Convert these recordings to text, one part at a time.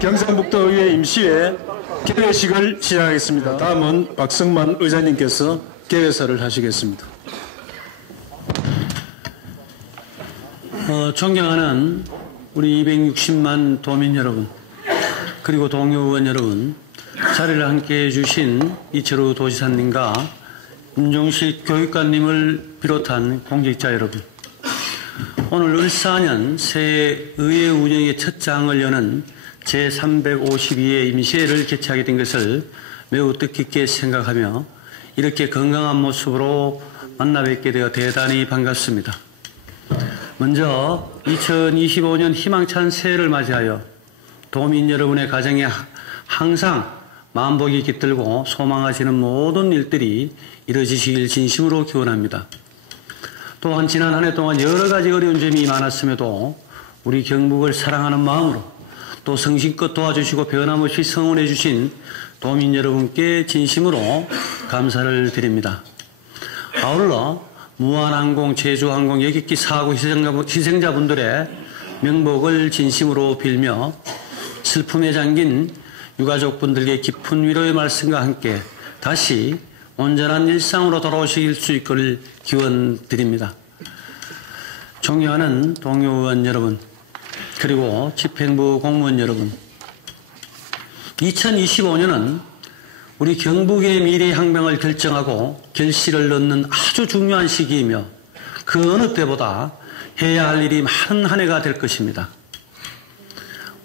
경상북도의회 임시회 개회식을 시작하겠습니다. 다음은 박성만 의장님께서 개회사를 하시겠습니다. 존경하는 우리 260만 도민 여러분, 그리고 동료 의원 여러분, 자리를 함께해 주신 이철우 도지사님과 임종식 교육관님을 비롯한 공직자 여러분, 오늘 을사년 새해 의회 운영의 첫 장을 여는 제352회 임시회를 개최하게 된 것을 매우 뜻깊게 생각하며 이렇게 건강한 모습으로 만나 뵙게 되어 대단히 반갑습니다. 먼저 2025년 희망찬 새해를 맞이하여 도민 여러분의 가정에 항상 만복이 깃들고 소망하시는 모든 일들이 이루어지시길 진심으로 기원합니다. 또한 지난 한 해 동안 여러 가지 어려운 점이 많았음에도 우리 경북을 사랑하는 마음으로 또 성심껏 도와주시고 변함없이 성원해 주신 도민 여러분께 진심으로 감사를 드립니다. 아울러 무한항공, 제주항공 여객기 사고 희생자분들의 명복을 진심으로 빌며 슬픔에 잠긴 유가족분들께 깊은 위로의 말씀과 함께 다시 온전한 일상으로 돌아오실 수 있기를 기원드립니다. 존경하는 동료 의원 여러분, 그리고 집행부 공무원 여러분, 2025년은 우리 경북의 미래 향방을 결정하고 결실을 넣는 아주 중요한 시기이며 그 어느 때보다 해야 할 일이 많은 한 해가 될 것입니다.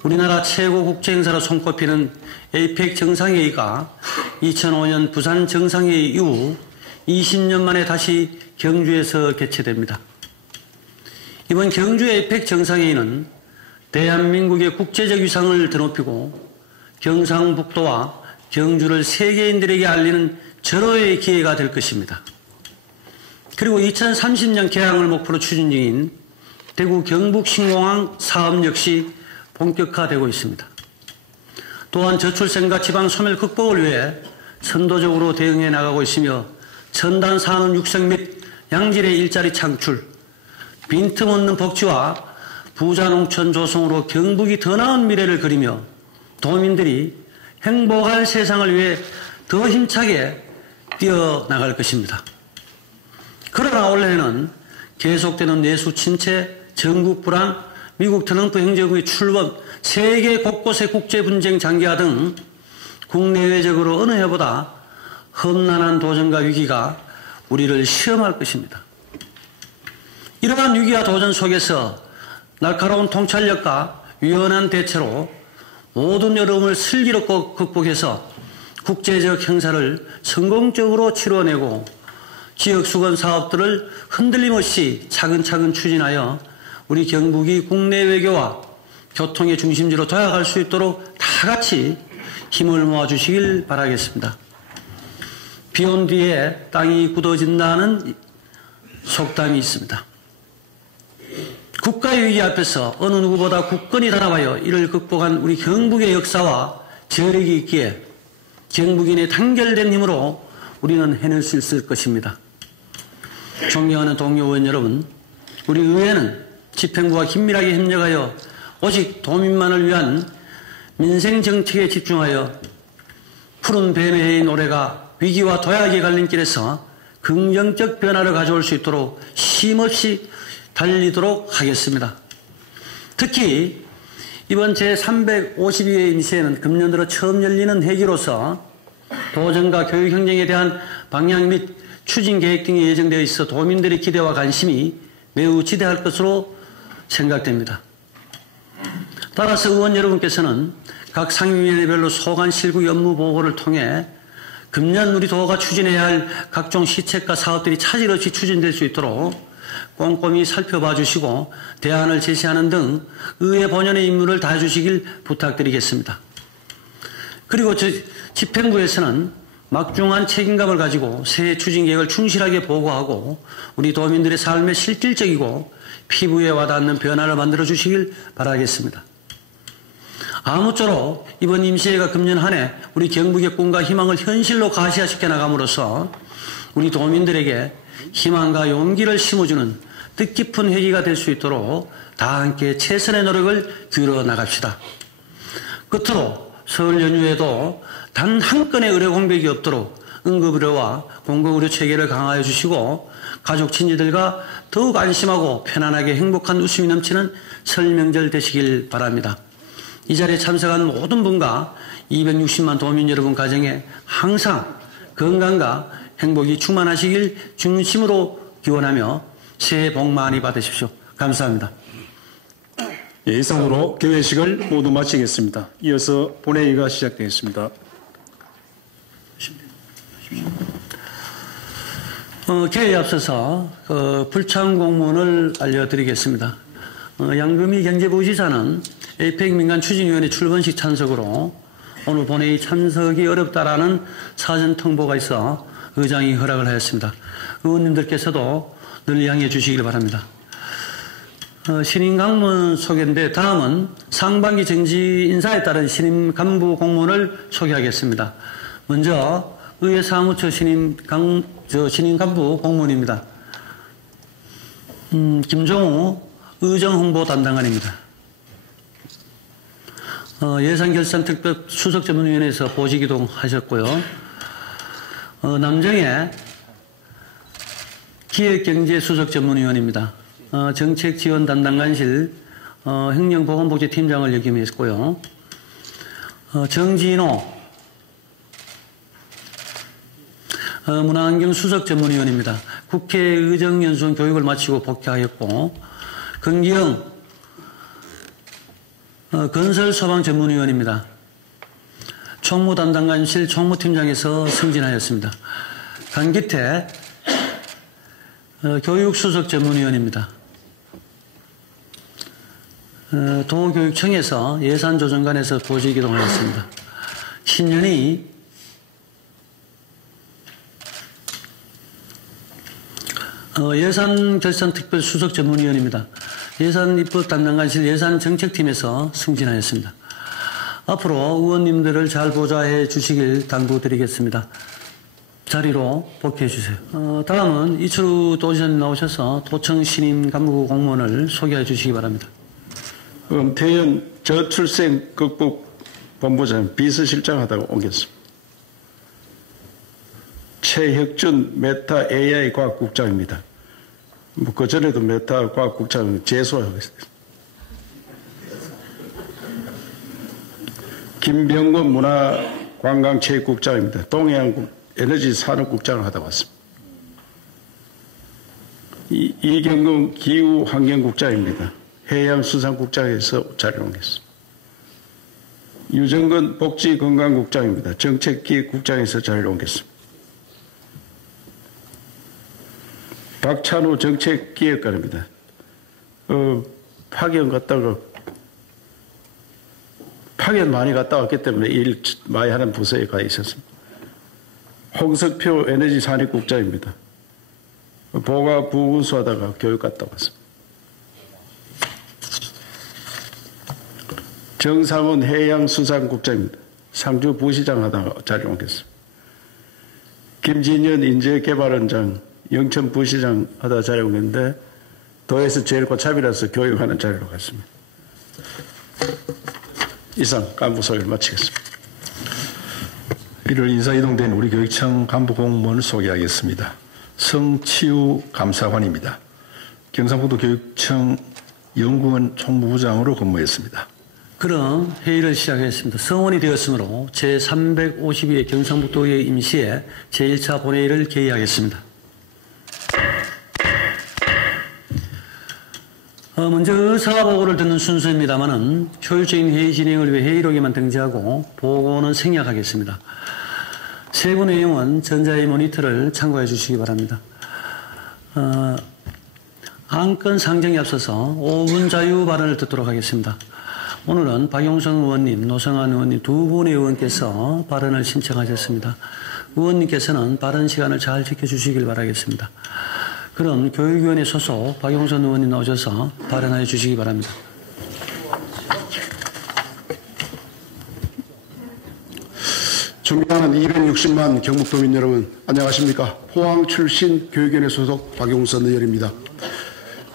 우리나라 최고 국제행사로 손꼽히는 에이펙 정상회의가 2005년 부산 정상회의 이후 20년 만에 다시 경주에서 개최됩니다. 이번 경주 에이펙 정상회의는 대한민국의 국제적 위상을 드높이고 경상북도와 경주를 세계인들에게 알리는 절호의 기회가 될 것입니다. 그리고 2030년 개항을 목표로 추진 중인 대구 경북신공항 사업 역시 본격화되고 있습니다. 또한 저출생과 지방 소멸 극복을 위해 선도적으로 대응해 나가고 있으며 첨단 산업 육성 및 양질의 일자리 창출, 빈틈없는 복지와 부자 농촌 조성으로 경북이 더 나은 미래를 그리며 도민들이 행복할 세상을 위해 더 힘차게 뛰어나갈 것입니다. 그러나 올해는 계속되는 내수 침체, 전국 불안, 미국 트럼프 행정부의 출범, 세계 곳곳의 국제 분쟁 장기화 등 국내외적으로 어느 해보다 험난한 도전과 위기가 우리를 시험할 것입니다. 이러한 위기와 도전 속에서 날카로운 통찰력과 유연한 대처로 모든 어려움을 슬기롭고 극복해서 국제적 행사를 성공적으로 치러내고 지역 수건 사업들을 흔들림 없이 차근차근 추진하여 우리 경북이 국내 외교와 교통의 중심지로 도약할 수 있도록 다 같이 힘을 모아주시길 바라겠습니다. 비온 뒤에 땅이 굳어진다는 속담이 있습니다. 국가의 위기 앞에서 어느 누구보다 굳건히 단합하여 이를 극복한 우리 경북의 역사와 저력이 있기에 경북인의 단결된 힘으로 우리는 해낼 수 있을 것입니다. 존경하는 동료 의원 여러분, 우리 의회는 집행부와 긴밀하게 협력하여 오직 도민만을 위한 민생정책에 집중하여 푸른 뱀의 노래가 위기와 도약의 갈림길에서 긍정적 변화를 가져올 수 있도록 쉼없이 달리도록 하겠습니다. 특히 이번 제352회 임시회는 금년 들어 처음 열리는 회기로서 도정과 교육행정에 대한 방향 및 추진 계획 등이 예정되어 있어 도민들의 기대와 관심이 매우 지대할 것으로 생각됩니다. 따라서 의원 여러분께서는 각 상임위원회별로 소관 실국 업무 보고를 통해 금년 우리 도가 추진해야 할 각종 시책과 사업들이 차질 없이 추진될 수 있도록 꼼꼼히 살펴봐 주시고 대안을 제시하는 등 의회 본연의 임무를 다해 주시길 부탁드리겠습니다. 그리고 집행부에서는 막중한 책임감을 가지고 새해 추진 계획을 충실하게 보고하고 우리 도민들의 삶에 실질적이고 피부에 와닿는 변화를 만들어 주시길 바라겠습니다. 아무쪼록 이번 임시회가 금년 한 해 우리 경북의 꿈과 희망을 현실로 가시화시켜 나감으로써 우리 도민들에게 희망과 용기를 심어주는 뜻깊은 회기가 될 수 있도록 다 함께 최선의 노력을 기울여 나갑시다. 끝으로 설 연휴에도 단 한 건의 의료 공백이 없도록 응급의료와 공공의료 체계를 강화해 주시고 가족 친지들과 더욱 안심하고 편안하게 행복한 웃음이 넘치는 설 명절 되시길 바랍니다. 이 자리에 참석한 모든 분과 260만 도민 여러분 가정에 항상 건강과 행복이 충만하시길 중심으로 기원하며 새해 복 많이 받으십시오. 감사합니다. 예, 이상으로 개회식을 모두 마치겠습니다. 이어서 본회의가 시작되겠습니다. 개회에 앞서서 불참 공문을 알려드리겠습니다. 양금희 경제부지사는 에이펙 민간추진위원회 출범식 찬석으로 오늘 본회의 참석이 어렵다라는 사전 통보가 있어 의장이 허락을 하였습니다. 의원님들께서도 늘 양해해 주시길 바랍니다. 신임 강문 소개인데 다음은 상반기 정지 인사에 따른 신임 간부 공문을 소개하겠습니다. 먼저 의회 사무처 신임 간부 공문입니다. 김종우 의정홍보 담당관입니다. 예산결산특별 수석전문위원회에서 보직이동 하셨고요. 남정혜 기획경제수석전문위원입니다. 정책지원담당관실 행정보건복지팀장을 역임했고요. 정진호 문화환경수석전문위원입니다. 국회 의정연수원 교육을 마치고 복귀하였고, 권기영 건설소방전문위원입니다. 총무담당관실 총무팀장에서 승진하였습니다. 강기태 교육수석전문위원입니다. 도교육청에서 예산조정관에서 보직이동하였습니다. 신현희 예산결산특별수석전문위원입니다. 예산입법담당관실 예산정책팀에서 승진하였습니다. 앞으로 의원님들을 잘 보좌해 주시길 당부드리겠습니다. 자리로 복귀해 주세요. 다음은 이철우 도지사님 나오셔서 도청 신임 간부 공무원을 소개해 주시기 바랍니다. 태연 저출생 극복 본부장 비서실장 하다가 오겠습니다. 최혁준 메타 AI 과학국장입니다. 그 전에도 메타 과학국장 재소하겠습니다. 김병건 문화관광체육국장입니다. 동해안 에너지 산업국장을 하다 왔습니다. 이경근 기후환경국장입니다. 해양수산국장에서 자리를 옮겼습니다. 유정근 복지건강국장입니다. 정책기획국장에서 자리를 옮겼습니다. 박찬호 정책기획관입니다. 파견 많이 갔다 왔기 때문에 일 많이 하는 부서에 가 있었습니다. 홍석표 에너지산업국장입니다. 보가 부운수하다가 교육 갔다 왔습니다. 정상훈 해양수산국장입니다. 상주 부시장 하다가 자리를 옮겼습니다. 김진현 인재개발원장 영천 부시장 하다가 자리를 옮겼는데 도에서 제일 고참이라서 교육하는 자리로 갔습니다. 이상 간부 소개를 마치겠습니다. 1월 인사이동된 우리 교육청 간부 공무원을 소개하겠습니다. 성치우 감사관입니다. 경상북도 교육청 연구원 총무부장으로 근무했습니다. 그럼 회의를 시작하겠습니다. 성원이 되었으므로 제352회 경상북도의회 임시회 제1차 본회의를 개의하겠습니다. 먼저 의사보고를 듣는 순서입니다만은 효율적인 회의 진행을 위해 회의록에만 등재하고 보고는 생략하겠습니다. 세부 내용은 전자의 모니터를 참고해 주시기 바랍니다. 안건 상정에 앞서서 5분 자유 발언을 듣도록 하겠습니다. 오늘은 박용선 의원님, 노성환 의원님 두 분의 의원께서 발언을 신청하셨습니다. 의원님께서는 발언 시간을 잘 지켜주시길 바라겠습니다. 그럼 교육위원회 소속 박용선 의원님 나오셔서 발언하여 주시기 바랍니다. 존경하는 260만 경북도민 여러분, 안녕하십니까. 포항 출신 교육위원회 소속 박용선 의원입니다.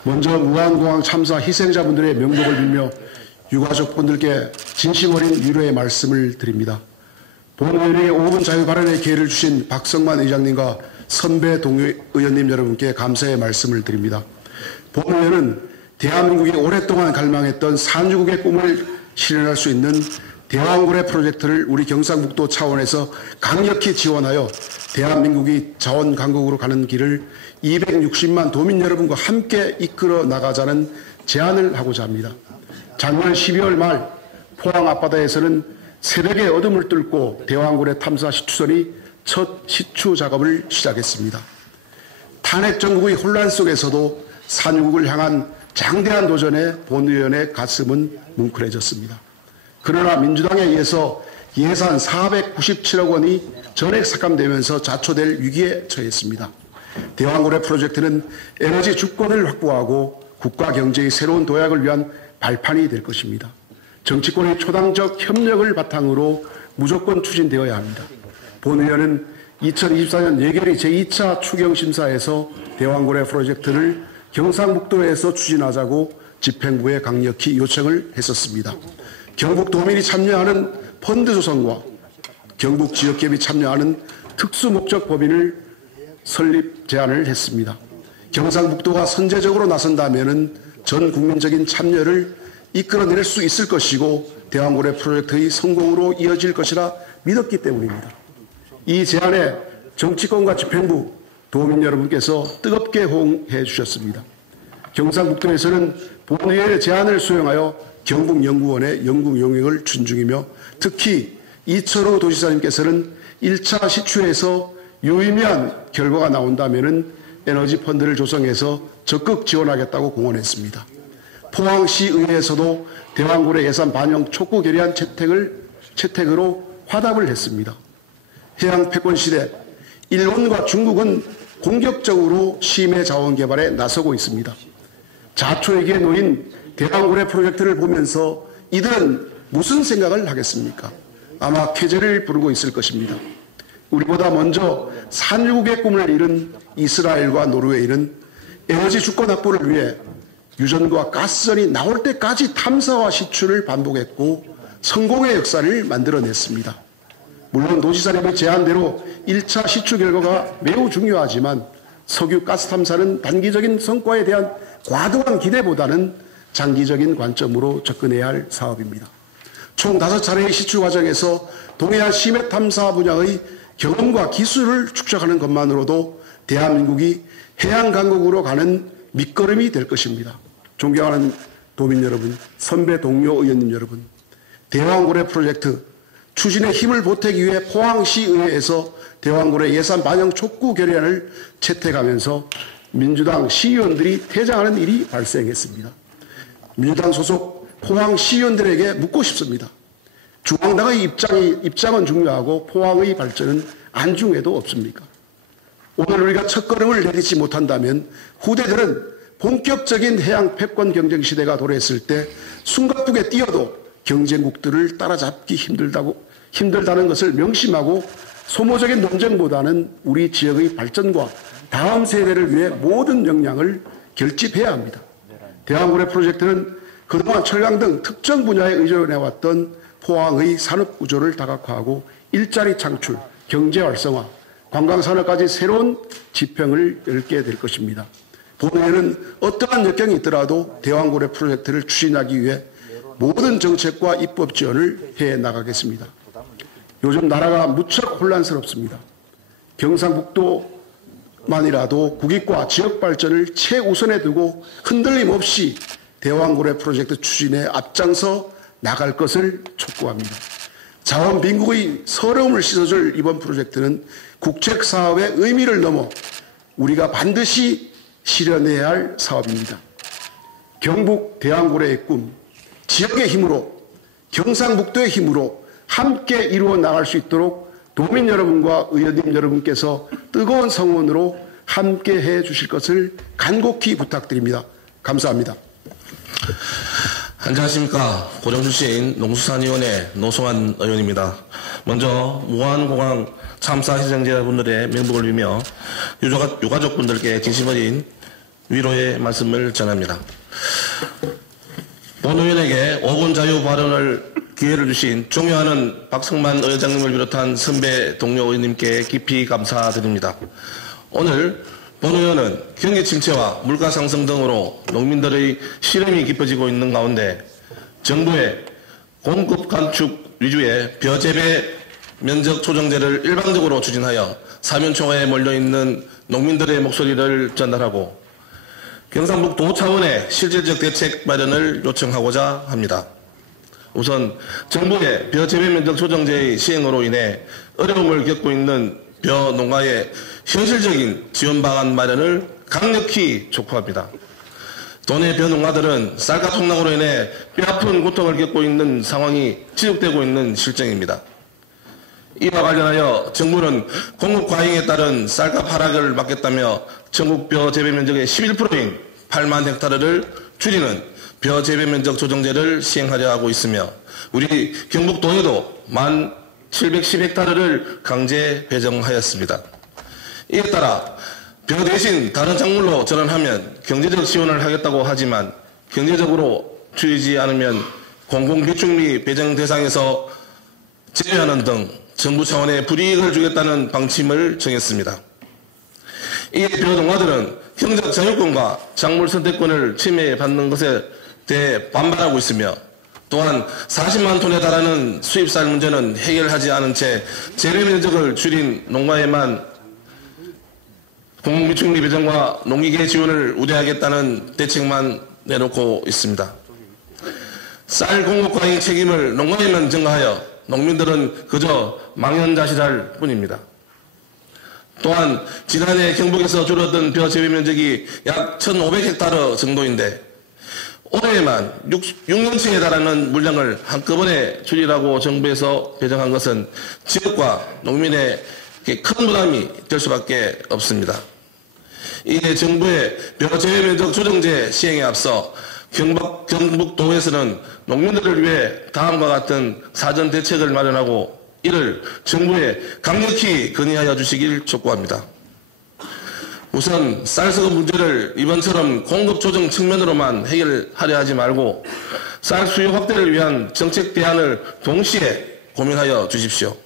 먼저 무한공항 참사 희생자분들의 명복을 빌며 유가족분들께 진심 어린 위로의 말씀을 드립니다. 본회의에 5분 자유 발언의 기회를 주신 박성만 의장님과 선배 동료 의원님 여러분께 감사의 말씀을 드립니다. 본회의는 대한민국이 오랫동안 갈망했던 산유국의 꿈을 실현할 수 있는 대왕고래 프로젝트를 우리 경상북도 차원에서 강력히 지원하여 대한민국이 자원강국으로 가는 길을 260만 도민 여러분과 함께 이끌어 나가자는 제안을 하고자 합니다. 작년 12월 말 포항 앞바다에서는 새벽의 어둠을 뚫고 대왕고래 탐사 시추선이 첫 시추 작업을 시작했습니다. 탄핵 정국의 혼란 속에서도 산유국을 향한 장대한 도전에 본의원의 가슴은 뭉클해졌습니다. 그러나 민주당에 의해서 예산 497억 원이 전액 삭감되면서 자초될 위기에 처했습니다. 대왕고래 프로젝트는 에너지 주권을 확보하고 국가 경제의 새로운 도약을 위한 발판이 될 것입니다. 정치권의 초당적 협력을 바탕으로 무조건 추진되어야 합니다. 본의원은 2024년 예결위 제2차 추경심사에서 대왕고래 프로젝트를 경상북도에서 추진하자고 집행부에 강력히 요청을 했었습니다. 경북도민이 참여하는 펀드 조성과 경북 지역기업이 참여하는 특수목적법인을 설립 제안을 했습니다. 경상북도가 선제적으로 나선다면 전 국민적인 참여를 이끌어낼 수 있을 것이고 대왕고래 프로젝트의 성공으로 이어질 것이라 믿었기 때문입니다. 이 제안에 정치권과 집행부, 도민 여러분께서 뜨겁게 호응해 주셨습니다. 경상북도에서는 본회의의 제안을 수용하여 경북연구원의 연구 용역을 준중이며 특히 이철호 도지사님께서는 1차 시추에서 유의미한 결과가 나온다면 에너지 펀드를 조성해서 적극 지원하겠다고 공언했습니다. 포항시의회에서도 대왕고래 예산 반영 촉구 결의안 채택으로 화답을 했습니다. 해양 패권 시대 일본과 중국은 공격적으로 심해 자원 개발에 나서고 있습니다. 자초에게 놓인 대왕고래 프로젝트를 보면서 이들은 무슨 생각을 하겠습니까? 아마 쾌재를 부르고 있을 것입니다. 우리보다 먼저 산유국의 꿈을 이룬 이스라엘과 노르웨이는 에너지 주권 확보를 위해 유전과 가스전이 나올 때까지 탐사와 시추를 반복했고 성공의 역사를 만들어냈습니다. 물론 도지사님의 제안대로 1차 시추 결과가 매우 중요하지만 석유 가스 탐사는 단기적인 성과에 대한 과도한 기대보다는 장기적인 관점으로 접근해야 할 사업입니다. 총 5차례의 시추 과정에서 동해안 심해 탐사 분야의 경험과 기술을 축적하는 것만으로도 대한민국이 해양 강국으로 가는 밑거름이 될 것입니다. 존경하는 도민 여러분, 선배 동료 의원님 여러분, 대왕고래 프로젝트 추진에 힘을 보태기 위해 포항시의회에서 대왕고래 예산 반영 촉구 결의안을 채택하면서 민주당 시의원들이 퇴장하는 일이 발생했습니다. 민주당 소속 포항시의원들에게 묻고 싶습니다. 중앙당의 입장은 중요하고 포항의 발전은 안중에도 없습니까? 오늘 우리가 첫걸음을 내딛지 못한다면 후대들은 본격적인 해양 패권 경쟁 시대가 도래했을 때 숨가쁘게 뛰어도 경쟁국들을 따라잡기 힘들다는 것을 명심하고 소모적인 논쟁보다는 우리 지역의 발전과 다음 세대를 위해 모든 역량을 결집해야 합니다. 대왕고래 프로젝트는 그동안 철강 등 특정 분야에 의존해왔던 포항의 산업구조를 다각화하고 일자리 창출, 경제 활성화, 관광산업까지 새로운 지평을 열게 될 것입니다. 본회의는 어떠한 역경이 있더라도 대왕고래 프로젝트를 추진하기 위해 모든 정책과 입법 지원을 해나가겠습니다. 요즘 나라가 무척 혼란스럽습니다. 경상북도만이라도 국익과 지역 발전을 최우선에 두고 흔들림 없이 대왕고래 프로젝트 추진에 앞장서 나갈 것을 촉구합니다. 자원 빈국의 서러움을 씻어줄 이번 프로젝트는 국책 사업의 의미를 넘어 우리가 반드시 실현해야 할 사업입니다. 경북 대왕고래의 꿈, 지역의 힘으로, 경상북도의 힘으로 함께 이루어 나갈 수 있도록 도민 여러분과 의원님 여러분께서 뜨거운 성원으로 함께 해 주실 것을 간곡히 부탁드립니다. 감사합니다. 안녕하십니까. 고정 출신 농수산위원회 노성환 의원입니다. 먼저 무한공항 참사 희생자분들의 명복을 빌며 유가족분들께 진심 어린 위로의 말씀을 전합니다. 본 의원에게 5분 자유 발언을 기회를 주신 존경하는 박성만 의장님을 비롯한 선배 동료 의원님께 깊이 감사드립니다. 오늘 본 의원은 경기 침체와 물가 상승 등으로 농민들의 시름이 깊어지고 있는 가운데 정부의 공급 감축 위주의 벼재배 면적 조정제를 일방적으로 추진하여 사면초가에 몰려있는 농민들의 목소리를 전달하고 경상북도 차원의 실질적 대책 마련을 요청하고자 합니다. 우선 정부의 벼재배 면적 조정제의 시행으로 인해 어려움을 겪고 있는 벼 농가의 현실적인 지원 방안 마련을 강력히 촉구합니다. 도내 벼 농가들은 쌀값 폭락으로 인해 뼈아픈 고통을 겪고 있는 상황이 지속되고 있는 실정입니다. 이와 관련하여 정부는 공급 과잉에 따른 쌀값 하락을 막겠다며 전국 벼 재배 면적의 11%인 8만 헥타르를 줄이는 벼 재배 면적 조정제를 시행하려 하고 있으며 우리 경북도에도 1,710헥타르를 강제 배정하였습니다. 이에 따라 벼 대신 다른 작물로 전환하면 경제적 지원을 하겠다고 하지만 경제적으로 줄이지 않으면 공공기축리 배정 대상에서 제외하는 등 정부 차원의 불이익을 주겠다는 방침을 정했습니다. 이에 벼 농가들은 경작 자유권과 작물 선택권을 침해받는 것에 대해 반발하고 있으며 또한 40만 톤에 달하는 수입쌀 문제는 해결하지 않은 채 재배 면적을 줄인 농가에만 공공기축리 배정과 농기계 지원을 우대하겠다는 대책만 내놓고 있습니다. 쌀 공급 과잉 책임을 농가에만 전가하여 농민들은 그저 망연자실할 뿐입니다. 또한 지난해 경북에서 줄었던 벼 재배 면적이 약 1,500헥타르 정도인데 올해에만 6년치에 달하는 물량을 한꺼번에 줄이라고 정부에서 배정한 것은 지역과 농민의 큰 부담이 될 수밖에 없습니다. 이에 정부의 벼 재배 면적 조정제 시행에 앞서 경북도에서는 농민들을 위해 다음과 같은 사전 대책을 마련하고 이를 정부에 강력히 건의하여 주시길 촉구합니다. 우선 쌀수급 문제를 이번처럼 공급 조정 측면으로만 해결하려 하지 말고 쌀 수요 확대를 위한 정책 대안을 동시에 고민하여 주십시오.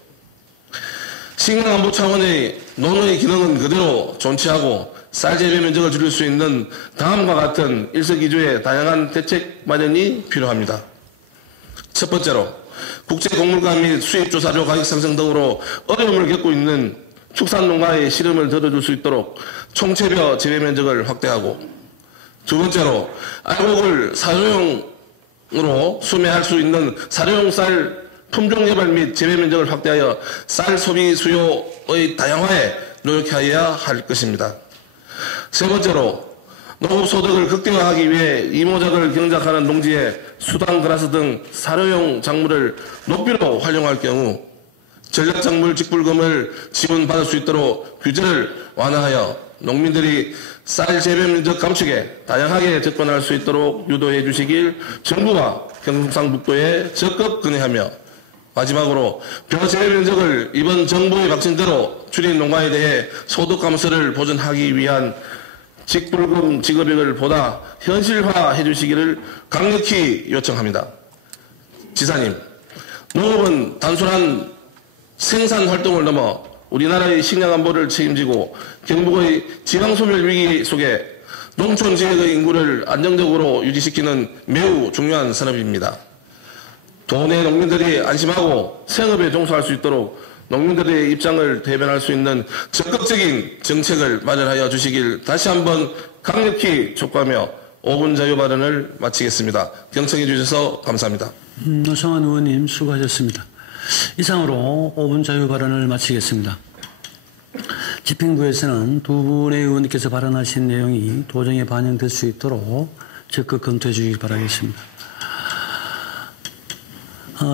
식량안보 차원의 논의 기능은 그대로 존치하고 쌀 재배 면적을 줄일 수 있는 다음과 같은 일석이조의 다양한 대책 마련이 필요합니다. 첫 번째로 국제곡물가 및 수입조사료 가격 상승 등으로 어려움을 겪고 있는 축산농가의 시름을 덜어줄 수 있도록 총체벼 재배 면적을 확대하고 두 번째로 알곡을 사료용으로 수매할 수 있는 사료용 쌀 품종 개발 및 재배 면적을 확대하여 쌀 소비 수요의 다양화에 노력해야 할 것입니다. 세 번째로 농업 소득을 극대화하기 위해 이모작을 경작하는 농지에 수당 그라스 등 사료용 작물을 녹비로 활용할 경우 전략작물 직불금을 지원받을 수 있도록 규제를 완화하여 농민들이 쌀 재배 면적 감축에 다양하게 접근할 수 있도록 유도해 주시길 정부와 경상북도에 적극 건의하며 마지막으로 벼 재배 면적을 이번 정부의 방침대로 줄인 농가에 대해 소득 감소를 보전하기 위한 직불금 지급액을 보다 현실화해 주시기를 강력히 요청합니다. 지사님, 농업은 단순한 생산 활동을 넘어 우리나라의 식량 안보를 책임지고 경북의 지방소멸 위기 속에 농촌 지역의 인구를 안정적으로 유지시키는 매우 중요한 산업입니다. 도내 농민들이 안심하고 생업에 종사할 수 있도록 농민들의 입장을 대변할 수 있는 적극적인 정책을 마련하여 주시길 다시 한번 강력히 촉구하며 5분 자유 발언을 마치겠습니다. 경청해 주셔서 감사합니다. 노성환 의원님 수고하셨습니다. 이상으로 5분 자유 발언을 마치겠습니다. 집행부에서는 두 분의 의원님께서 발언하신 내용이 도정에 반영될 수 있도록 적극 검토해 주시기 바라겠습니다.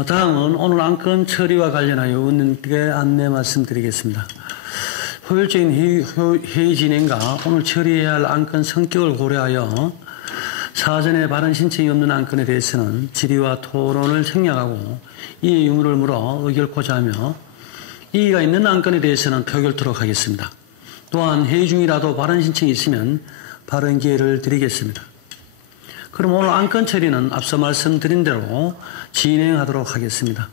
다음은 오늘 안건 처리와 관련하여 의원님께 안내 말씀드리겠습니다. 효율적인 회의 진행과 오늘 처리해야 할 안건 성격을 고려하여 사전에 발언 신청이 없는 안건에 대해서는 질의와 토론을 생략하고 이의 의무를 물어 의결코자 하며 이의가 있는 안건에 대해서는 표결토록 하겠습니다. 또한 회의 중이라도 발언 신청이 있으면 발언 기회를 드리겠습니다. 그럼 오늘 안건 처리는 앞서 말씀드린 대로 진행하도록 하겠습니다.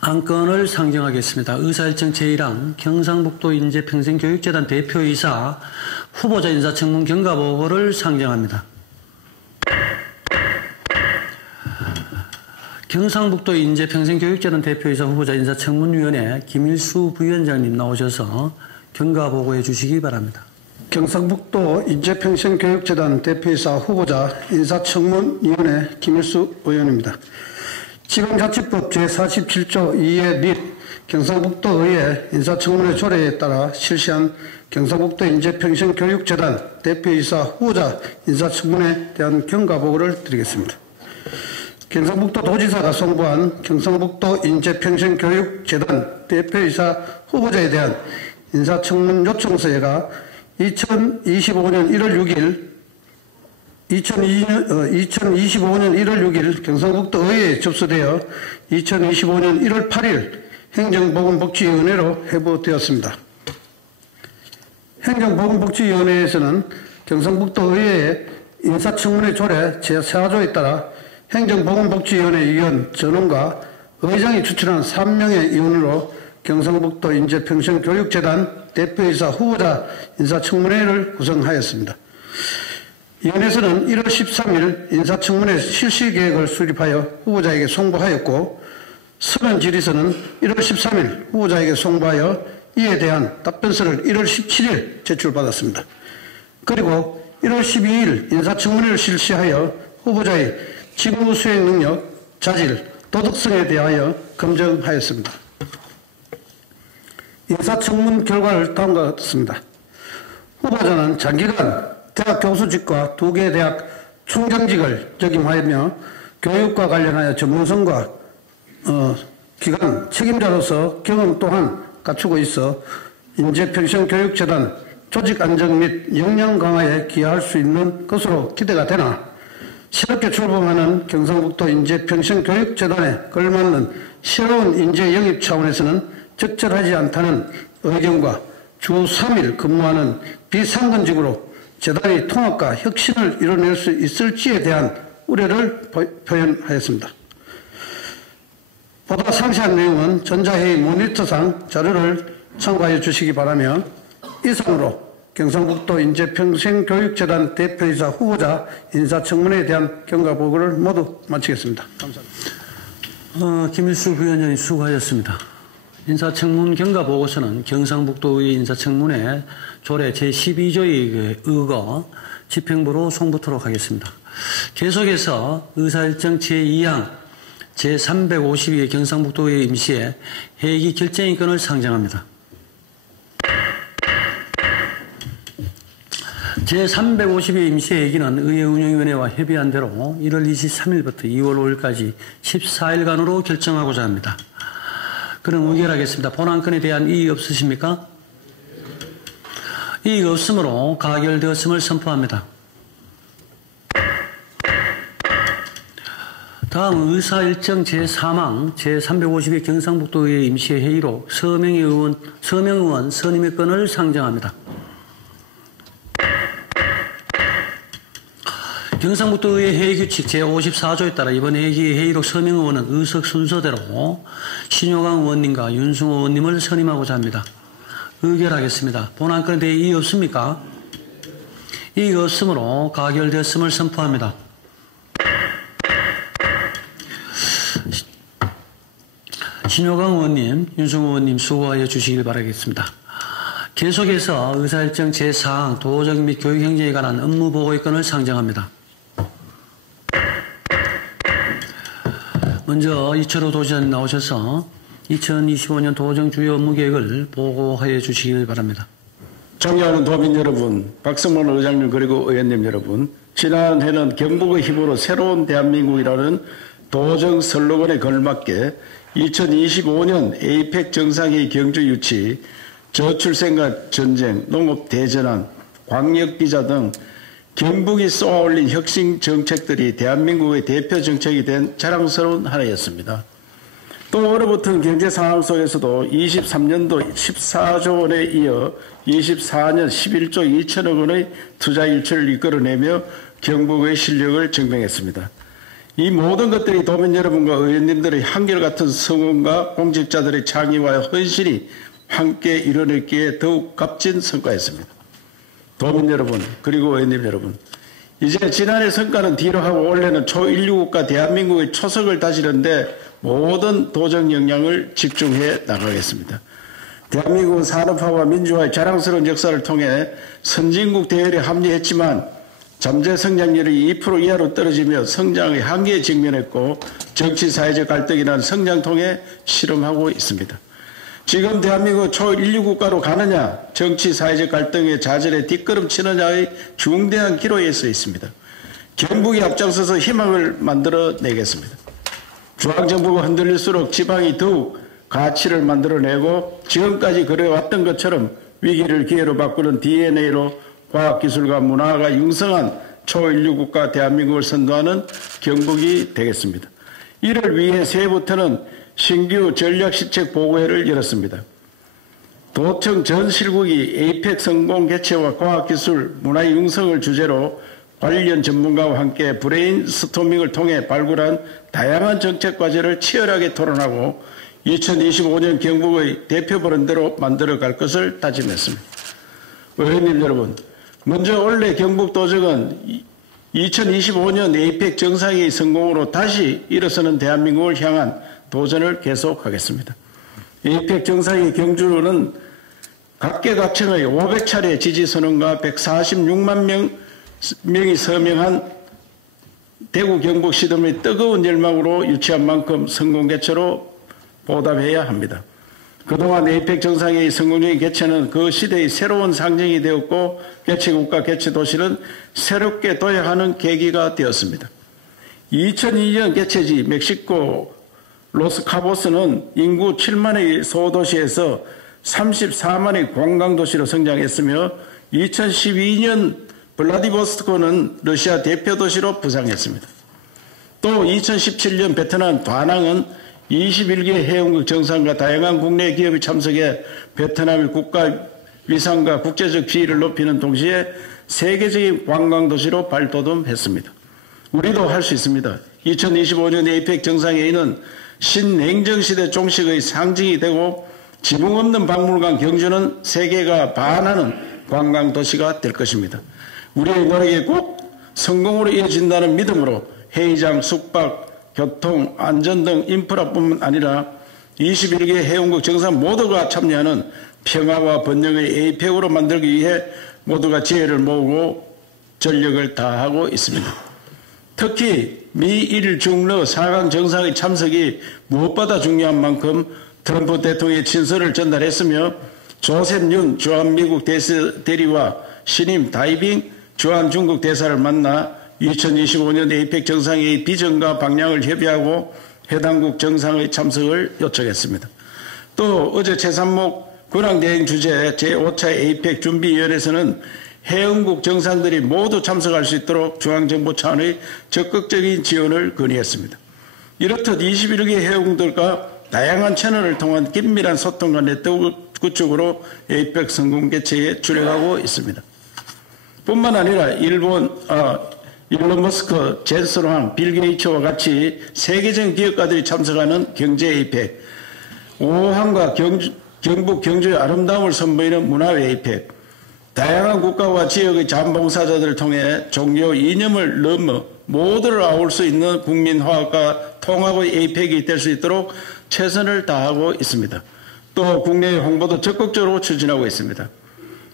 안건을 상정하겠습니다. 의사일정 제1항 경상북도 인재평생교육재단 대표이사 후보자 인사청문 경과보고를 상정합니다. 경상북도 인재평생교육재단 대표이사 후보자 인사청문위원회 김일수 부위원장님 나오셔서 경과보고해 주시기 바랍니다. 경상북도 인재평생교육재단 대표이사 후보자 인사청문위원회 김일수 의원입니다. 지방자치법 제47조 2의 및 경상북도의회 인사청문회 조례에 따라 실시한 경상북도 인재평생교육재단 대표이사 후보자 인사청문회에 대한 경과보고를 드리겠습니다. 경상북도 도지사가 송부한 경상북도 인재평생교육재단 대표이사 후보자에 대한 인사청문 요청서가 2025년 1월 6일 경상북도 의회에 접수되어 2025년 1월 8일 행정보건복지위원회로 회부되었습니다. 행정보건복지위원회에서는 경상북도 의회의 인사청문회 조례 제4조에 따라 행정보건복지위원회 위원 전원과 의장이 추천한 3명의 위원으로 경상북도 인재평생교육재단 대표이사 후보자 인사청문회를 구성하였습니다. 위원회에서는 1월 13일 인사청문회 실시계획을 수립하여 후보자에게 송부하였고 서면 질의서는 1월 13일 후보자에게 송부하여 이에 대한 답변서를 1월 17일 제출받았습니다. 그리고 1월 12일 인사청문회를 실시하여 후보자의 직무 수행 능력, 자질, 도덕성에 대하여 검증하였습니다. 인사청문 결과를 다음과 같습니다. 후보자는 장기간 대학 교수직과 2개 대학 총장직을 역임하며 교육과 관련하여 전문성과 기관 책임자로서 경험 또한 갖추고 있어 인재평생교육재단 조직 안정 및 역량 강화에 기여할 수 있는 것으로 기대가 되나 새롭게 출범하는 경상북도 인재평생교육재단에 걸맞는 새로운 인재 영입 차원에서는 적절하지 않다는 의견과 주 3일 근무하는 비상근직으로 재단의 통합과 혁신을 이뤄낼 수 있을지에 대한 우려를 표현하였습니다. 보다 상세한 내용은 전자회의 모니터상 자료를 참고하여 주시기 바라며 이상으로 경상북도 인재평생교육재단 대표이사 후보자 인사청문회에 대한 경과보고를 모두 마치겠습니다. 감사합니다. 김일수 부위원장님 수고하셨습니다. 인사청문 경과보고서는 경상북도의 인사청문회 조례 제12조에 의거 집행부로 송부토록 하겠습니다. 계속해서 의사일정 제2항 제352의 경상북도의 임시회 회기 결정인권을 상정합니다. 제352의 임시회기는 의회운영위원회와 협의한 대로 1월 23일부터 2월 5일까지 14일간으로 결정하고자 합니다. 그럼 의결하겠습니다. 본안건에 대한 이의 없으십니까? 이의가 없으므로 가결되었음을 선포합니다. 다음 의사일정 제3항 제352 경상북도의회 임시회의로 서명 의원 선임의 건을 상정합니다. 경상북도의회 회의규칙 제54조에 따라 이번 회의록 서명 의원은 의석 순서대로 신효강 의원님과 윤승호 의원님을 선임하고자 합니다. 의결하겠습니다. 본안건에 대해 이의 없습니까? 이의가 없으므로 가결되었음을 선포합니다. 신효강 의원님, 윤승호 의원님 수고하여 주시길 바라겠습니다. 계속해서 의사일정 제4항 도적 및 교육행정에 관한 업무보고의 건을 상정합니다. 먼저 이철호 도지사님 나오셔서 2025년 도정 주요 업무 계획을 보고하여 주시길 바랍니다. 존경하는 도민 여러분, 박성문 의장님 그리고 의원님 여러분, 지난해는 경북의 힘으로 새로운 대한민국이라는 도정 슬로건에 걸맞게 2025년 에이펙 정상회의 경주 유치, 저출생과 전쟁, 농업 대전환, 광역비자 등 경북이 쏘아올린 혁신 정책들이 대한민국의 대표 정책이 된 자랑스러운 한 해였습니다. 또 얼어붙은 경제 상황 속에서도 23년도 14조 원에 이어 24년 11조 2천억 원의 투자 일출을 이끌어내며 경북의 실력을 증명했습니다. 이 모든 것들이 도민 여러분과 의원님들의 한결같은 성원과 공직자들의 창의와 헌신이 함께 이뤄냈기에 더욱 값진 성과였습니다. 도민 여러분 그리고 의원님 여러분, 이제 지난해 성과는 뒤로 하고 올해는 초인류국가 대한민국의 초석을 다지는데 모든 도정 역량을 집중해 나가겠습니다. 대한민국은 산업화와 민주화의 자랑스러운 역사를 통해 선진국 대열에 합류했지만 잠재 성장률이 2% 이하로 떨어지며 성장의 한계에 직면했고 정치 사회적 갈등이 난 성장통에 실험하고 있습니다. 지금 대한민국 초인류 국가로 가느냐, 정치 사회적 갈등의 좌절에 뒷걸음치느냐의 중대한 기로에 서 있습니다. 경북이 앞장서서 희망을 만들어내겠습니다. 중앙정부가 흔들릴수록 지방이 더욱 가치를 만들어내고 지금까지 그래왔던 것처럼 위기를 기회로 바꾸는 DNA로 과학기술과 문화가 융성한 초인류 국가 대한민국을 선도하는 경북이 되겠습니다. 이를 위해 새해부터는 신규 전략시책 보고회를 열었습니다. 도청 전 실국이 에이펙 성공 개최와 과학기술 문화 융성을 주제로 관련 전문가와 함께 브레인스토밍을 통해 발굴한 다양한 정책 과제를 치열하게 토론하고 2025년 경북의 대표 브랜드로 만들어갈 것을 다짐했습니다. 의원님 여러분, 먼저 올해 경북도정은 2025년 에이펙 정상회의 성공으로 다시 일어서는 대한민국을 향한 도전을 계속하겠습니다. 에이펙 정상회의 경주는 각계각층의 500차례 지지선언과 146만 명이 서명한 대구 경북 시도민의 뜨거운 열망으로 유치한 만큼 성공 개최로 보답해야 합니다. 그동안 에이펙 정상회의 성공적인 개최는 그 시대의 새로운 상징이 되었고 개최국가 개최도시는 새롭게 도약하는 계기가 되었습니다. 2002년 개최지 멕시코 로스카보스는 인구 7만의 소도시에서 34만의 관광도시로 성장했으며 2012년 블라디보스토크는 러시아 대표도시로 부상했습니다. 또 2017년 베트남 다낭은 21개 회원국 정상과 다양한 국내 기업이 참석해 베트남의 국가 위상과 국제적 지위를 높이는 동시에 세계적인 관광도시로 발돋움했습니다. 우리도 할 수 있습니다. 2025년 에이펙 정상회의는 신냉정시대 종식의 상징이 되고 지붕 없는 박물관 경주는 세계가 반하는 관광도시가 될 것입니다. 우리의 노력이 꼭 성공으로 이어진다는 믿음으로 회의장, 숙박, 교통, 안전 등 인프라뿐만 아니라 21개 회원국 정상 모두가 참여하는 평화와 번영의 에이펙으로 만들기 위해 모두가 지혜를 모으고 전력을 다하고 있습니다. 특히 미일 중러 4강 정상의 참석이 무엇보다 중요한 만큼 트럼프 대통령의 친서를 전달했으며 조셉 윤 주한미국 대리와 신임 다이빙 주한중국 대사를 만나 2025년 에이펙 정상회의 비전과 방향을 협의하고 해당국 정상의 참석을 요청했습니다. 또 어제 최상목 근황대행 주재 제5차 에이펙 준비위원회에서는 회원국 정상들이 모두 참석할 수 있도록 중앙정부 차원의 적극적인 지원을 건의했습니다. 이렇듯 21개 회원국들과 다양한 채널을 통한 긴밀한 소통과 네트워크 구축으로 에이펙 성공 개최에 주력하고 있습니다. 뿐만 아니라 일론 머스크, 젠슨 황, 빌 게이츠와 같이 세계적인 기업가들이 참석하는 경제 에이펙, 오한과 경북 경주의 아름다움을 선보이는 문화 에이펙, 다양한 국가와 지역의 자원봉사자들을 통해 종교 이념을 넘어 모두를 아울 수 있는 국민화합과 통합의 에이펙이 될 수 있도록 최선을 다하고 있습니다. 또 국내 홍보도 적극적으로 추진하고 있습니다.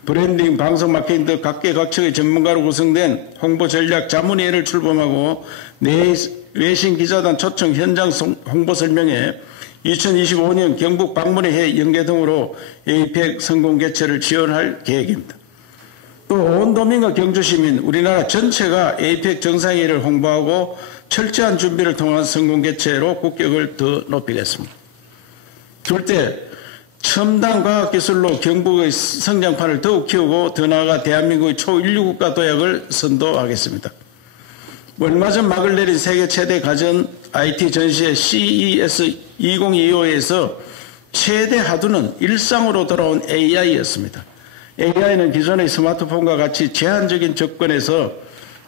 브랜딩, 방송 마케팅 등 각계각층의 전문가로 구성된 홍보 전략 자문회의를 출범하고 외신 기자단 초청 현장 홍보 설명회, 2025년 경북 방문회 연계 등으로 에이펙 성공 개최를 지원할 계획입니다. 또 온 도민과 경주시민, 우리나라 전체가 에이펙 정상회의를 홍보하고 철저한 준비를 통한 성공 개최로 국격을 더 높이겠습니다. 둘째, 첨단 과학기술로 경북의 성장판을 더욱 키우고 더 나아가 대한민국의 초인류 국가 도약을 선도하겠습니다. 얼마 전 막을 내린 세계 최대 가전 IT 전시회 CES 2025에서 최대 하두는 일상으로 돌아온 AI였습니다. AI는 기존의 스마트폰과 같이 제한적인 조건에서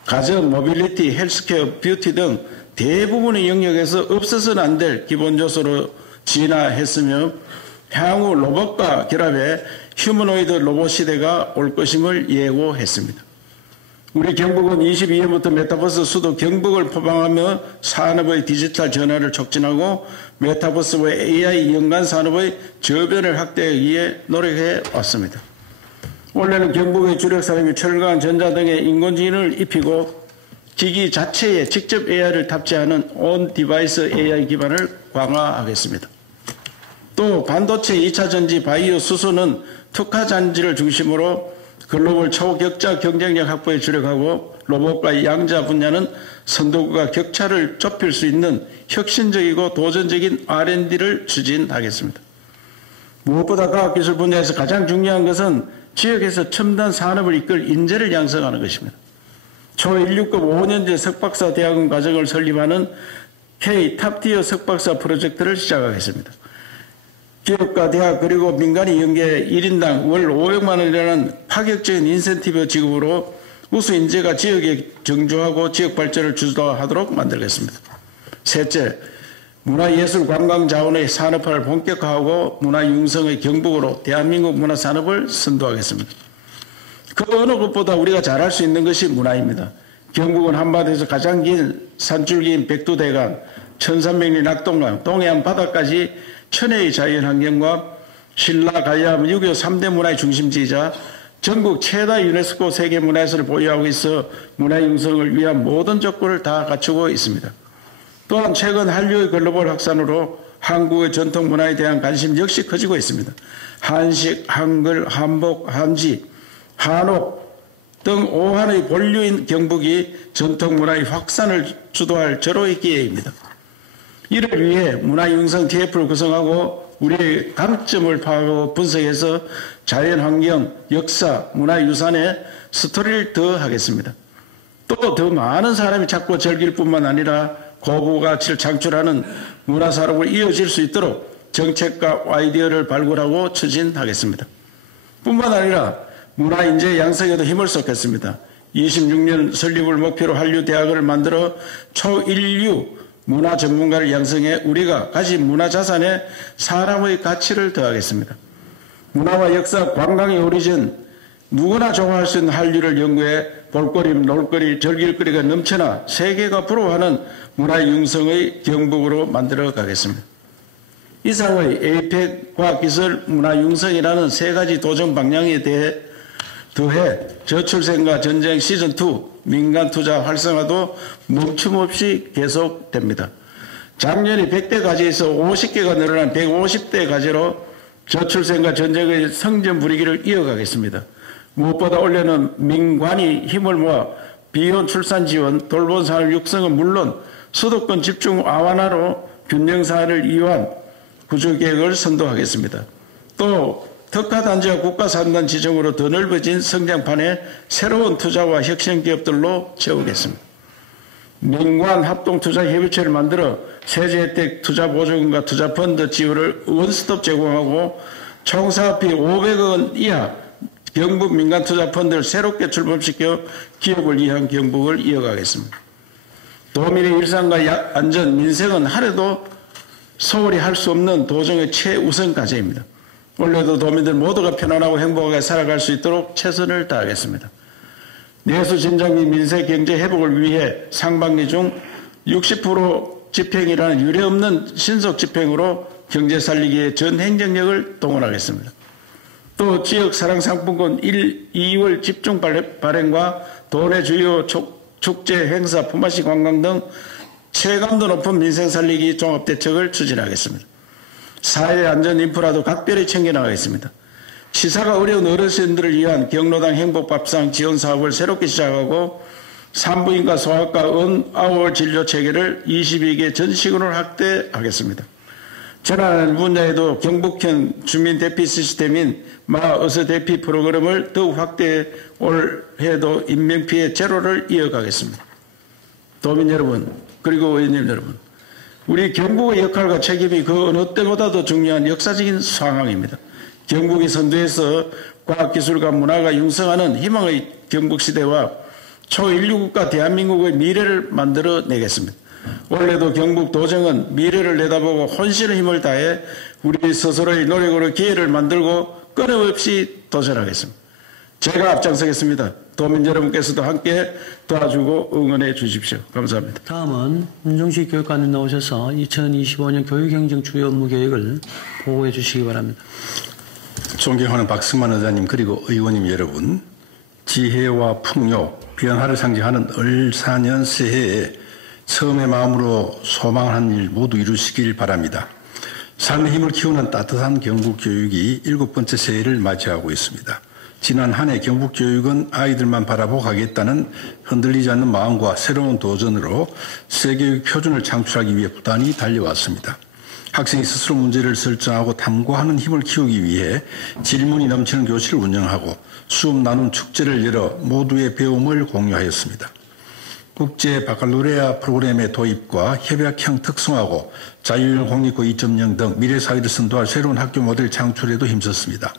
가전, 모빌리티, 헬스케어, 뷰티 등 대부분의 영역에서 없어서는 안 될 기본 요소로 진화했으며 향후 로봇과 결합해 휴머노이드 로봇 시대가 올 것임을 예고했습니다. 우리 경북은 22년부터 메타버스 수도 경북을 포방하며 산업의 디지털 전환을 촉진하고 메타버스와 AI 연관 산업의 저변을 확대하기 위해 노력해 왔습니다. 올해는 경북의 주력 산업이 철강, 전자 등의 인공지능을 입히고 기기 자체에 직접 AI를 탑재하는 온 디바이스 AI 기반을 강화하겠습니다. 또 반도체 2차 전지, 바이오, 수소는 특화 잔지를 중심으로 글로벌 초격자 경쟁력 확보에 주력하고 로봇과 양자 분야는 선도국과 격차를 좁힐 수 있는 혁신적이고 도전적인 R&D를 추진하겠습니다. 무엇보다 과학기술 분야에서 가장 중요한 것은 지역에서 첨단 산업을 이끌 인재를 양성하는 것입니다. 초1류급 5년제 석박사 대학원 과정을 설립하는 K 탑티어 석박사 프로젝트를 시작하겠습니다. 기업과 대학 그리고 민간이 연계 1인당 월 500만 원이라는 파격적인 인센티브 지급으로 우수 인재가 지역에 정주하고 지역 발전을 주도하도록 만들겠습니다. 셋째, 문화예술 관광자원의 산업화를 본격화하고 문화융성의 경북으로 대한민국 문화산업을 선도하겠습니다. 그 어느 것보다 우리가 잘할 수 있는 것이 문화입니다. 경북은 한반도에서 가장 긴 산줄기인 백두대간, 1300리 낙동강, 동해안 바다까지 천혜의 자연환경과 신라, 가야암, 유교 3대 문화의 중심지이자 전국 최다 유네스코 세계문화유산을 보유하고 있어 문화융성을 위한 모든 조건을 다 갖추고 있습니다. 또한 최근 한류의 글로벌 확산으로 한국의 전통 문화에 대한 관심 역시 커지고 있습니다. 한식, 한글, 한복, 한지, 한옥 등 오한의 본류인 경북이 전통 문화의 확산을 주도할 절호의 기회입니다. 이를 위해 문화융성 TF를 구성하고 우리의 강점을 파악하고 분석해서 자연환경, 역사, 문화유산에 스토리를 더하겠습니다. 또 더 많은 사람이 찾고 즐길 뿐만 아니라 고부가치를 창출하는 문화산업을 이어질 수 있도록 정책과 아이디어를 발굴하고 추진하겠습니다. 뿐만 아니라 문화인재 양성에도 힘을 쏟겠습니다. 26년 설립을 목표로 한류대학을 만들어 초일류 문화 전문가를 양성해 우리가 가진 문화자산에 사람의 가치를 더하겠습니다. 문화와 역사, 관광의 오리진, 누구나 좋아할 수 있는 한류를 연구해 볼거리, 놀거리, 즐길거리가 넘쳐나 세계가 부러워하는 문화융성의 경북으로 만들어 가겠습니다. 이상의 에이펙 과학기술 문화융성이라는 세 가지 도전 방향에 더해 저출생과 전쟁 시즌2 민간투자 활성화도 멈춤없이 계속됩니다. 작년에 100대 가지에서 50개가 늘어난 150대 가지로 저출생과 전쟁의 성전 부리기를 이어가겠습니다. 무엇보다 올해는 민관이 힘을 모아 비혼 출산 지원, 돌봄 산업 육성은 물론 수도권 집중 완화로 균형 사회를 이유한 구조계획을 선도하겠습니다. 또 특화단지와 국가산단 지정으로 더 넓어진 성장판에 새로운 투자와 혁신기업들로 채우겠습니다. 민관 합동투자협의체를 만들어 세제혜택 투자보조금과 투자펀드 지원을 원스톱 제공하고 총 사업비 500억 원 이하 경북 민간투자펀드를 새롭게 출범시켜 기업을 위한 경북을 이어가겠습니다. 도민의 일상과 안전, 민생은 하루도 소홀히 할 수 없는 도정의 최우선 과제입니다. 올해도 도민들 모두가 편안하고 행복하게 살아갈 수 있도록 최선을 다하겠습니다. 내수 진정 및 민생 경제 회복을 위해 상반기 중 60% 집행이라는 유례없는 신속 집행으로 경제 살리기에 전 행정력을 동원하겠습니다. 또 지역 사랑 상품권 1, 2월 집중 발행과 도내 주요 축제, 행사, 품앗이 관광 등 체감도 높은 민생 살리기 종합대책을 추진하겠습니다. 사회 안전 인프라도 각별히 챙겨나가겠습니다. 시사가 어려운 어르신들을 위한 경로당 행복밥상 지원 사업을 새롭게 시작하고 산부인과 소아과 언아웃 진료 체계를 22개 전시군으로 확대하겠습니다. 재난 분야에도 경북형 주민 대피 시스템인 마을서 대피 프로그램을 더욱 확대해 올해도 인명피해 제로를 이어가겠습니다. 도민 여러분, 그리고 의원님 여러분, 우리 경북의 역할과 책임이 그 어느 때보다도 중요한 역사적인 상황입니다. 경북이 선두에서 과학기술과 문화가 융성하는 희망의 경북시대와 초인류국가 대한민국의 미래를 만들어내겠습니다. 올해도 경북 도정은 미래를 내다보고 혼신의 힘을 다해 우리 스스로의 노력으로 기회를 만들고 끊임없이 도전하겠습니다. 제가 앞장서겠습니다. 도민 여러분께서도 함께 도와주고 응원해 주십시오. 감사합니다. 다음은 문종식 교육관님 나오셔서 2025년 교육행정 주요 업무 계획을 보고해 주시기 바랍니다. 존경하는 박승만 의장님 그리고 의원님 여러분, 지혜와 풍요, 변화를 상징하는 을사년 새해에 처음의 마음으로 소망하는 일 모두 이루시길 바랍니다. 삶의 힘을 키우는 따뜻한 경북교육이 7번째 새해를 맞이하고 있습니다. 지난 한 해 경북교육은 아이들만 바라보고 가겠다는 흔들리지 않는 마음과 새로운 도전으로 새교육 표준을 창출하기 위해 부단히 달려왔습니다. 학생이 스스로 문제를 설정하고 탐구하는 힘을 키우기 위해 질문이 넘치는 교실을 운영하고 수업 나눔 축제를 열어 모두의 배움을 공유하였습니다. 국제 바칼로레아 프로그램의 도입과 협약형 특성화고 자유형 공립고 2.0 등 미래사회를 선도할 새로운 학교 모델 창출에도 힘썼습니다.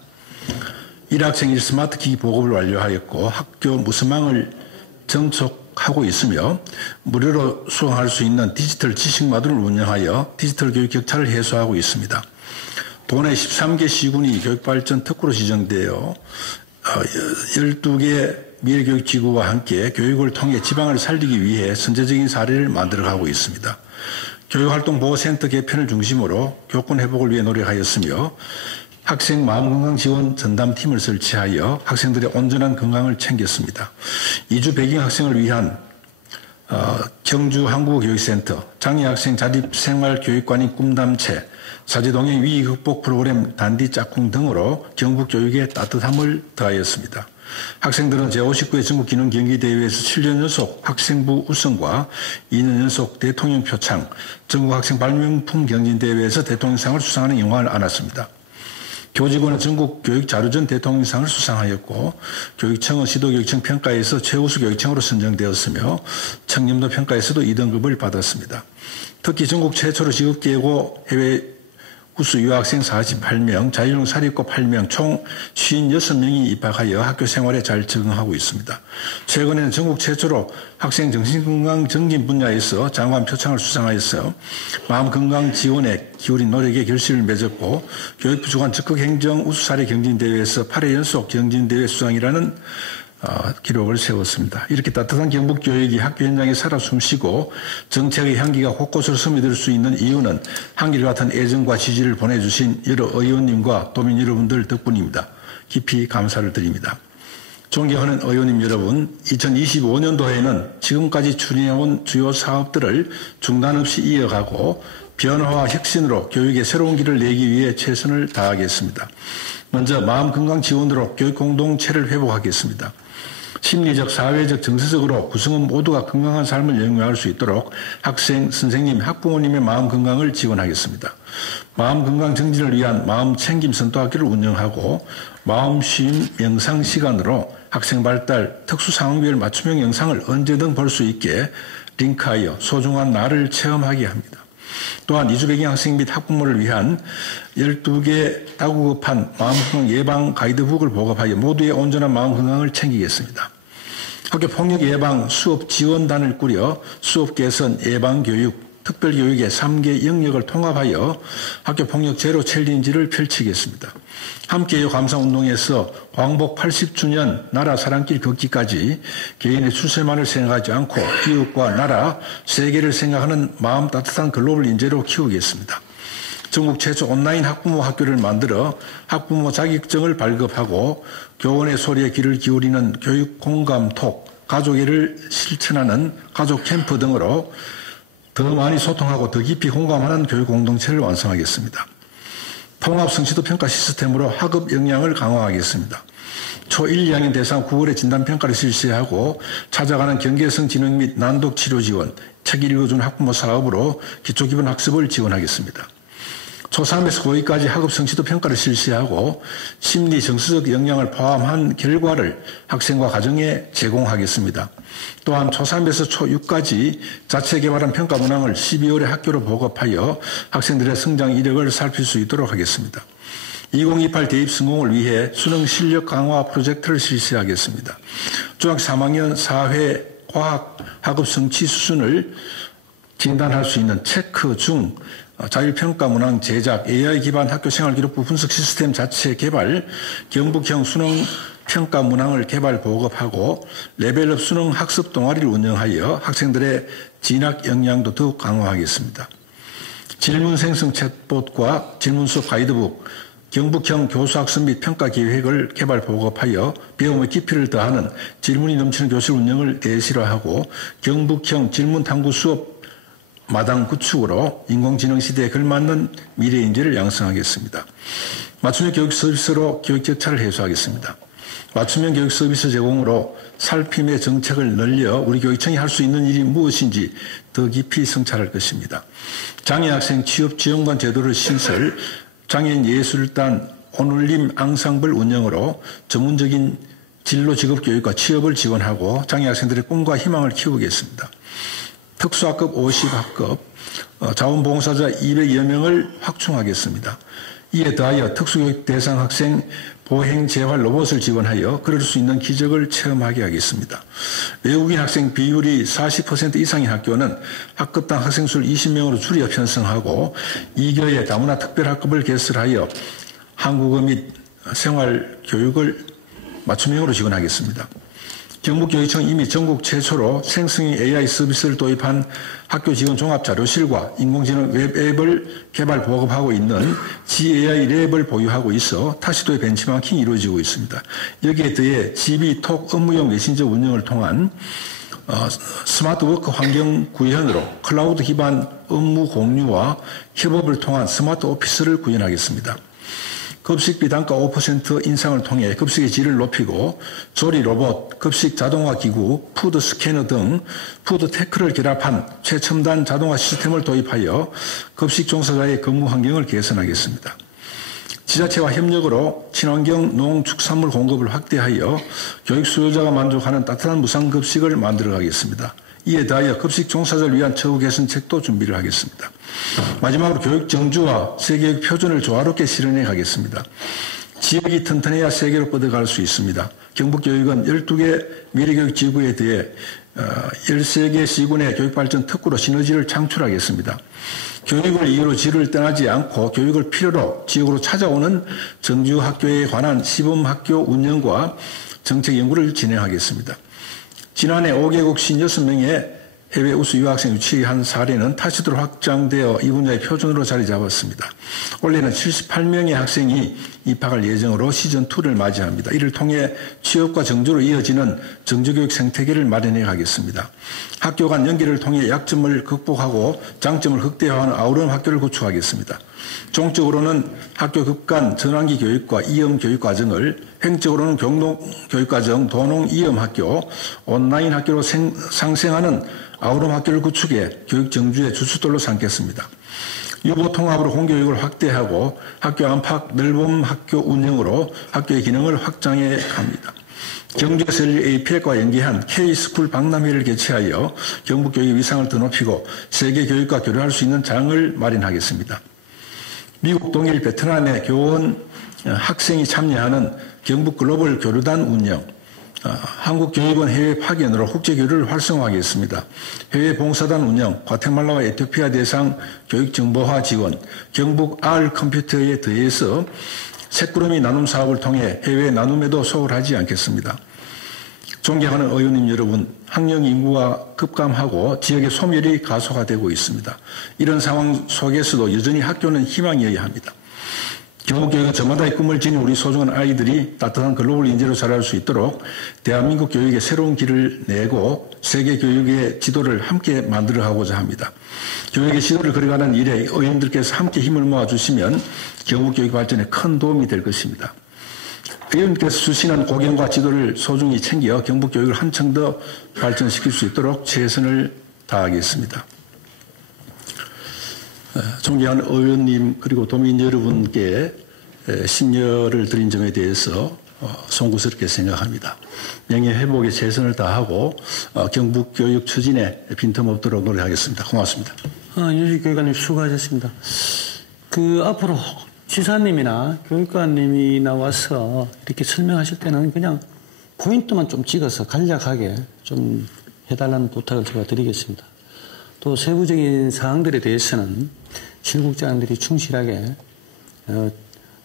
1학생 1스마트 기기 보급을 완료하였고 학교 무스망을 정촉하고 있으며 무료로 수강할 수 있는 디지털 지식마두를 운영하여 디지털 교육 격차를 해소하고 있습니다. 도내 13개 시군이 교육발전 특구로 지정되어 12개 미래교육지구와 함께 교육을 통해 지방을 살리기 위해 선제적인 사례를 만들어가고 있습니다. 교육활동보호센터 개편을 중심으로 교권 회복을 위해 노력하였으며 학생 마음건강 지원 전담팀을 설치하여 학생들의 온전한 건강을 챙겼습니다. 이주 배경 학생을 위한 경주 한국어교육센터, 장애학생 자립생활교육관인 꿈담체, 사제동행 위기 극복 프로그램 단디 짝꿍 등으로 경북교육에 따뜻함을 더하였습니다. 학생들은 제59회 전국기능경기대회에서 7년 연속 학생부 우승과 2년 연속 대통령 표창, 전국학생 발명품 경진대회에서 대통령상을 수상하는 영광을 안았습니다. 교직원은 전국 교육자료전 대통령상을 수상하였고 교육청은 시도교육청 평가에서 최우수 교육청으로 선정되었으며 청렴도 평가에서도 2등급을 받았습니다. 특히 전국 최초로 지급계고 해외 우수 유학생 48명, 자율형 사립고 8명, 총 56명이 입학하여 학교 생활에 잘 적응하고 있습니다. 최근에는 전국 최초로 학생 정신건강 정진 분야에서 장관 표창을 수상하였어 마음건강 지원에 기울인 노력에 결실을 맺었고 교육부 주관 적극행정 우수사례 경진대회에서 8회 연속 경진대회 수상이라는 기록을 세웠습니다. 이렇게 따뜻한 경북교육이 학교 현장에 살아 숨쉬고 정책의 향기가 곳곳으로 스며들 수 있는 이유는 한결같은 애정과 지지를 보내주신 여러 의원님과 도민 여러분들 덕분입니다. 깊이 감사를 드립니다. 존경하는 의원님 여러분, 2025년도에는 지금까지 추진해온 주요 사업들을 중단 없이 이어가고 변화와 혁신으로 교육의 새로운 길을 내기 위해 최선을 다하겠습니다. 먼저 마음건강 지원으로 교육 공동체를 회복하겠습니다. 심리적, 사회적, 정서적으로 구성원 모두가 건강한 삶을 영위할 수 있도록 학생, 선생님, 학부모님의 마음 건강을 지원하겠습니다. 마음 건강 정진을 위한 마음 챙김 선도학교를 운영하고 마음 쉼 명상 시간으로 학생 발달, 특수 상황별 맞춤형 영상을 언제든 볼 수 있게 링크하여 소중한 나를 체험하게 합니다. 또한 이주배경 학생 및 학부모를 위한 12개 다구급한 마음건강 예방 가이드북을 보급하여 모두의 온전한 마음건강을 챙기겠습니다. 학교폭력 예방 수업 지원단을 꾸려 수업 개선, 예방교육, 특별교육의 3개 영역을 통합하여 학교폭력 제로 챌린지를 펼치겠습니다. 함께해요 감사운동에서 광복 80주년 나라 사랑길 걷기까지 개인의 출세만을 생각하지 않고 이웃과 나라, 세계를 생각하는 마음 따뜻한 글로벌 인재로 키우겠습니다. 전국 최초 온라인 학부모 학교를 만들어 학부모 자격증을 발급하고 교원의 소리에 귀를 기울이는 교육 공감톡, 가족애를 실천하는 가족 캠프 등으로 더 많이 소통하고 더 깊이 공감하는 교육 공동체를 완성하겠습니다. 통합 성취도 평가 시스템으로 학업 역량을 강화하겠습니다. 초1, 2학년 대상 9월에 진단평가를 실시하고 찾아가는 경계성 지능 및 난독 치료 지원, 책 읽어주는 학부모 사업으로 기초기본 학습을 지원하겠습니다. 초3에서 고2까지 학업 성취도 평가를 실시하고 심리 정서적 역량을 포함한 결과를 학생과 가정에 제공하겠습니다. 또한 초3에서 초6까지 자체 개발한 평가 문항을 12월에 학교로 보급하여 학생들의 성장 이력을 살필 수 있도록 하겠습니다. 2028 대입 성공을 위해 수능 실력 강화 프로젝트를 실시하겠습니다. 중학교 3학년 사회 과학 학업 성취 수준을 진단할 수 있는 체크 중 자율평가 문항 제작, AI 기반 학교 생활기록부 분석 시스템 자체 개발, 경북형 수능 평가 문항을 개발 보급하고 레벨업 수능 학습 동아리를 운영하여 학생들의 진학 역량도 더욱 강화하겠습니다. 질문 생성 챗봇과 질문 수업 가이드북, 경북형 교수학습 및 평가 계획을 개발 보급하여 배움의 깊이를 더하는 질문이 넘치는 교실 운영을 대실화하고 경북형 질문 탐구 수업 마당 구축으로 인공지능 시대에 걸맞는 미래 인재를 양성하겠습니다. 맞춤형 교육 서비스로 교육 격차를 해소하겠습니다. 맞춤형 교육 서비스 제공으로 살핌의 정책을 늘려 우리 교육청이 할 수 있는 일이 무엇인지 더 깊이 성찰할 것입니다. 장애학생 취업 지원관 제도를 신설, 장애인 예술단 오눌림 앙상블 운영으로 전문적인 진로 직업 교육과 취업을 지원하고 장애학생들의 꿈과 희망을 키우겠습니다. 특수학급 50학급, 자원봉사자 200여 명을 확충하겠습니다. 이에 더하여 특수교육 대상 학생 보행 재활 로봇을 지원하여 그럴 수 있는 기적을 체험하게 하겠습니다. 외국인 학생 비율이 40% 이상인 학교는 학급당 학생 수를 20명으로 줄여 편성하고 2교에 다문화 특별학급을 개설하여 한국어 및 생활교육을 맞춤형으로 지원하겠습니다. 경북교육청은 이미 전국 최초로 생성형 AI 서비스를 도입한 학교 지원 종합자료실과 인공지능 웹앱을 개발 보급하고 있는 GAI 랩을 보유하고 있어 타시도의 벤치마킹이 이루어지고 있습니다. 여기에 더해 GB톡 업무용 메신저 운영을 통한 스마트워크 환경 구현으로 클라우드 기반 업무 공유와 협업을 통한 스마트 오피스를 구현하겠습니다. 급식비 단가 5% 인상을 통해 급식의 질을 높이고 조리 로봇, 급식 자동화 기구, 푸드 스캐너 등 푸드 테크를 결합한 최첨단 자동화 시스템을 도입하여 급식 종사자의 근무 환경을 개선하겠습니다. 지자체와 협력으로 친환경 농축산물 공급을 확대하여 교육 수요자가 만족하는 따뜻한 무상급식을 만들어가겠습니다. 이에 더하여 급식 종사자를 위한 처우 개선책도 준비를 하겠습니다. 마지막으로 교육 정주와 세계교육 표준을 조화롭게 실현해 가겠습니다. 지역이 튼튼해야 세계로 뻗어갈 수 있습니다. 경북교육은 12개 미래교육 지구에 대해 13개 시군의 교육발전 특구로 시너지를 창출하겠습니다. 교육을 이유로 지를 떠나지 않고 교육을 필요로 지역으로 찾아오는 정규학교에 관한 시범학교 운영과 정책 연구를 진행하겠습니다. 지난해 5개국 56명의 해외 우수 유학생 유치한 사례는 타시도로 확장되어 이 분야의 표준으로 자리 잡았습니다. 올해는 78명의 학생이 입학할 예정으로 시즌2를 맞이합니다. 이를 통해 취업과 정조로 이어지는 정조교육 생태계를 마련해 가겠습니다. 학교 간 연계를 통해 약점을 극복하고 장점을 극대화하는 아우런 학교를 구축하겠습니다. 종적으로는 학교 급간 전환기 교육과 이험 교육 과정을, 횡적으로는 경동교육과정, 도농 이험 학교, 온라인 학교로 상생하는 아우름 학교를 구축해 교육 정주의 주춧돌로 삼겠습니다. 유보 통합으로 공교육을 확대하고 학교 안팎 넓은 학교 운영으로 학교의 기능을 확장해 갑니다. 경주에서 열릴 APEC과 연계한 K-스쿨 박람회를 개최하여 경북교육의 위상을 더 높이고 세계 교육과 교류할 수 있는 장을 마련하겠습니다. 미국 동일 베트남의 교원 학생이 참여하는 경북 글로벌 교류단 운영, 한국교육원 해외 파견으로 국제교류를 활성화하겠습니다. 해외 봉사단 운영, 과테말라와 에티오피아 대상 교육정보화 지원, 경북 R 컴퓨터에 더해서 새꾸러미 나눔 사업을 통해 해외 나눔에도 소홀하지 않겠습니다. 존경하는 의원님 여러분, 학령 인구가 급감하고 지역의 소멸이 가속화되고 있습니다. 이런 상황 속에서도 여전히 학교는 희망이어야 합니다. 경북교육은 저마다의 꿈을 지닌 우리 소중한 아이들이 따뜻한 글로벌 인재로 자랄 수 있도록 대한민국 교육의 새로운 길을 내고 세계 교육의 지도를 함께 만들어가고자 합니다. 교육의 지도를 그려가는 일에 의원님들께서 함께 힘을 모아주시면 경북교육 발전에 큰 도움이 될 것입니다. 의원님께서 주시는 고견과 지도를 소중히 챙겨 경북교육을 한층 더 발전시킬 수 있도록 최선을 다하겠습니다. 존경하는 의원님 그리고 도민 여러분께 심려를 드린 점에 대해서 송구스럽게 생각합니다. 명예회복에 최선을 다하고 경북교육 추진에 빈틈없도록 노력하겠습니다. 고맙습니다. 윤식 교육관님 수고하셨습니다. 앞으로 지사님이나 교육관님이 나와서 이렇게 설명하실 때는 그냥 포인트만 좀 찍어서 간략하게 좀 해달라는 부탁을 제가 드리겠습니다. 또 세부적인 사항들에 대해서는 실국장들이 충실하게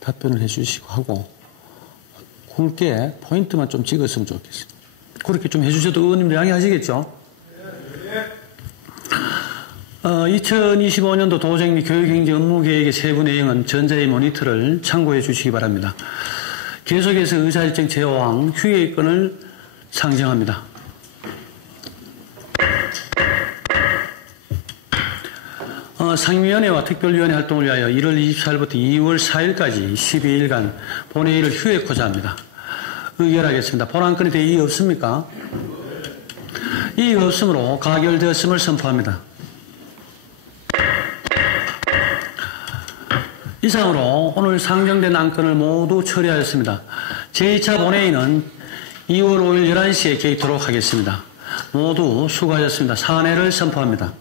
답변을 해주시고 하고 굵게 포인트만 좀 찍었으면 좋겠습니다. 그렇게 좀 해주셔도 의원님들 양해하시겠죠? 2025년도 도정 및 교육행정 업무계획의 세부 내용은 전자의 모니터를 참고해 주시기 바랍니다. 계속해서 의사일정 제어왕 휴회권을 상정합니다. 상임위원회와 특별위원회 활동을 위하여 1월 24일부터 2월 4일까지 12일간 본회의를 휴회코자 합니다. 의결하겠습니다. 본안건에 대해 이의 없습니까? 이의 없으므로 가결되었음을 선포합니다. 이상으로 오늘 상정된 안건을 모두 처리하였습니다. 제2차 본회의는 2월 5일 11시에 개입하도록 하겠습니다. 모두 수고하셨습니다. 사안회를 선포합니다.